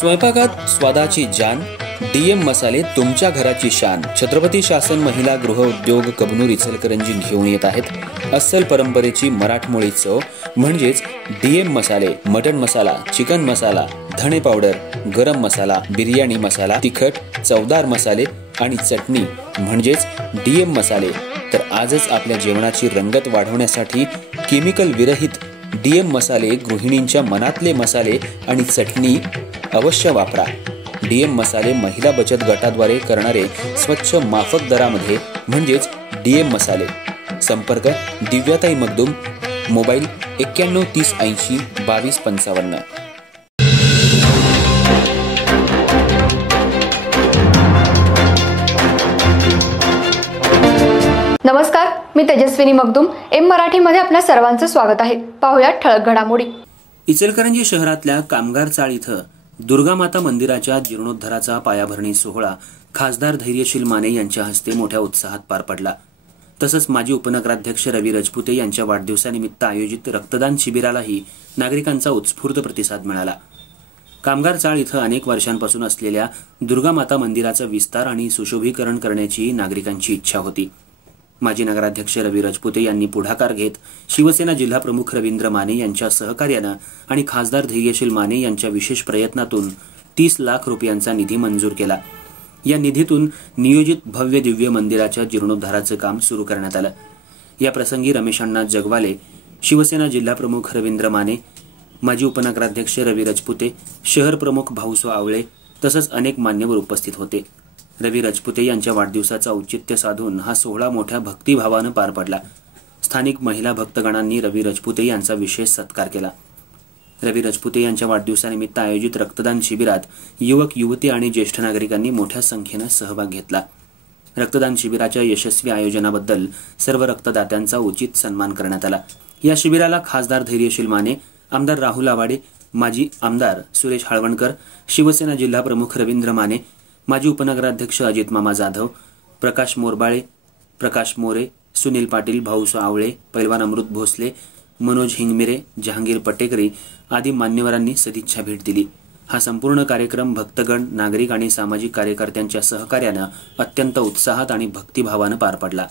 स्वयंपाकात स्वादाची जान, डीएम मसाले तुमच्या घराची शान। छत्रपती शासन महिला गृह उद्योग कबनूर इचलकरंजी घेऊन येत आहेत अस्सल परंपरेची मराठमोळी चव म्हणजेच डीएम मसाले। मटन मसाला, चिकन मसाला, धणे पावडर, गरम मसाला, बिर्याणी मसाला, तिखट चवदार मसाले आणि चटणी म्हणजेच डीएम मसाले। तर आजच आपल्या जेवणाची रंगत वाढवण्यासाठी केमिकल विरहित डीएम मसाले, गृहिणींच्या मनातले मसाले आणि चटणी अवश्य वापरा। डीएम मसाले महिला बचत गटाद्वारे करणारे स्वच्छ माफक दरामध्ये म्हणजेच डीएम मसाले। संपर्क दिव्याताई मगदूम, मोबाईल 91 30 80 22 55। नमस्कार, मी तेजस्विनी मगदूम। एम मराठीमध्ये आपल्या सर्वांचं स्वागत आहे। पाहूया ठळक घडामोडी। इचलकरंजी शहरातल्या कामगार चाळ इथं दुर्गामाता मंदिराच्या जीर्णोद्धाराचा पायाभरणी सोहळा खासदार धैर्यशील माने यांच्या हस्ते मोठ्या उत्साहात पार पडला। तसंच माजी उपनगराध्यक्ष रवी राजपुते यांच्या वाढदिवसानिमित्त आयोजित रक्तदान शिबिरालाही नागरिकांचा उत्स्फूर्त प्रतिसाद मिळाला। कामगार चाळ इथं अनेक वर्षांपासून असलेल्या दुर्गामाता मंदिराचं विस्तार आणि सुशोभीकरण करण्याची नागरिकांची इच्छा होती। माजी नगराध्यक्ष रवी राजपुते यांनी पुढाकार घेत शिवसेना जिल्हाप्रमुख रवींद्र माने यांच्या सहकार्यानं आणि खासदार धैर्यशील माने यांच्या विशेष प्रयत्नातून 30 लाख रुपयांचा निधी मंजूर केला। या निधीतून नियोजित भव्य दिव्य मंदिराच्या जीर्णोद्धाराचं काम सुरू करण्यात आलं। या प्रसंगी रमेश अण्णा जगवाले, शिवसेना जिल्हाप्रमुख रवींद्र माने, माजी उपनगराध्यक्ष रवी राजपुते, शहर प्रमुख भाऊसो आवळे तसंच अनेक मान्यवर उपस्थित होते। रवी राजपुते यांच्या वाढदिवसाचं औचित्य साधून हा सोहळा मोठ्या भक्तिभावानं पार पडला। स्थानिक महिला भक्तगणांनी रवी राजपुते यांचा विशेष सत्कार केला। रवी राजपुते यांच्या वाढदिवसानिमित्त आयोजित रक्तदान शिबिरात युवक, युवती आणि ज्येष्ठ नागरिकांनी मोठ्या संख्येनं सहभाग घेतला। रक्तदान शिबिराच्या यशस्वी आयोजनाबद्दल सर्व रक्तदात्यांचा उचित सन्मान करण्यात आला। या शिबिराला खासदार धैर्यशील माने, आमदार राहुल आवाडे, माजी आमदार सुरेश हाळवणकर, शिवसेना जिल्हाप्रमुख रवींद्र माने, माजी उपनगराध्यक्ष अजित मामा जाधव, प्रकाश मोरबाळे, प्रकाश मोरे, सुनील पाटील, भाऊसो आवळे, पैलवान अमृत भोसले, मनोज हिंगमिरे, जहांगीर पटेकरी आदी मान्यवरांनी सदिच्छा भेट दिली। हा संपूर्ण कार्यक्रम भक्तगण, नागरिक आणि सामाजिक कार्यकर्त्यांच्या सहकार्यानं अत्यंत उत्साहात आणि भक्तिभावानं पार पडला।